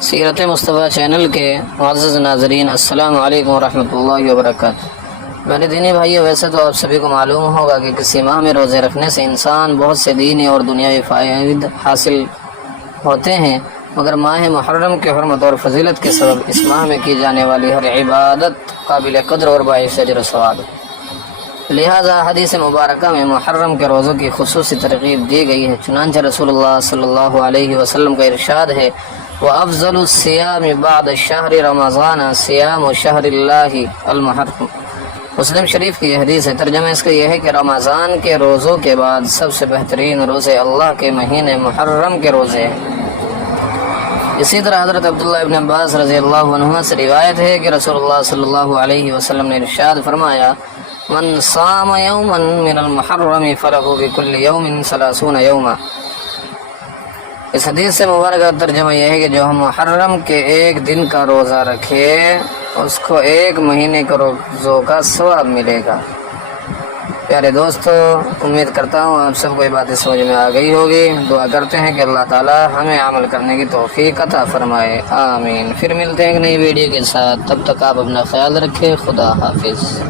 سیرت مصطفیٰ چینل کے معزز ناظرین، السلام علیکم ورحمۃ اللہ وبرکاتہ۔ میرے دینی بھائیو، ویسے تو آپ سبھی کو معلوم ہوگا کہ کسی ماہ میں روزے رکھنے سے انسان بہت سے دینی اور دنیاوی فوائد حاصل ہوتے ہیں، مگر ماہ محرم کی حرمت اور فضیلت کے سبب اس ماہ میں کی جانے والی ہر عبادت قابل قدر اور باعث اجر و ثواب ہے۔ لہذا حدیث مبارکہ میں محرم کے روزوں کی خصوصی ترغیب دی گئی ہے۔ چنانچہ رسول اللہ صلی اللہ علیہ وسلم کا ارشاد ہے: وَأَفْضَلُ الصِّيَامِ بَعْدَ الشَّهْرِ رَمَضَانَ صِيَامُ شَهْرِ اللَّهِ الْمُحَرَّمِ۔ مسلم شریف کی یہ حدیث ہے۔ ترجمہ اس کا یہ ہے کہ رمضان کے روزوں کے بعد سب سے بہترین روزے اللہ کے مہینے محرم کے روزے ہیں۔ اسی طرح حضرت عبداللہ ابن عباس رضی اللہ عنہ سے روایت ہے کہ رسول اللہ صلی اللہ علیہ وسلم نے ارشاد فرمایا: من صام یوما من المحرم فلہ بکل یوم 30 یوما۔ اس حدیث سے مبارکہ ترجمہ یہ ہے کہ جو محرم کے ایک دن کا روزہ رکھے اس کو ایک مہینے کے روزوں کا ثواب ملے گا۔ پیارے دوستو، امید کرتا ہوں آپ سب کو یہ باتیں سمجھ میں آ گئی ہوگی۔ دعا کرتے ہیں کہ اللہ تعالی ہمیں عمل کرنے کی توفیق عطا فرمائے، آمین۔ پھر ملتے ہیں ایک نئی ویڈیو کے ساتھ، تب تک آپ اپنا خیال رکھیں۔ خدا حافظ۔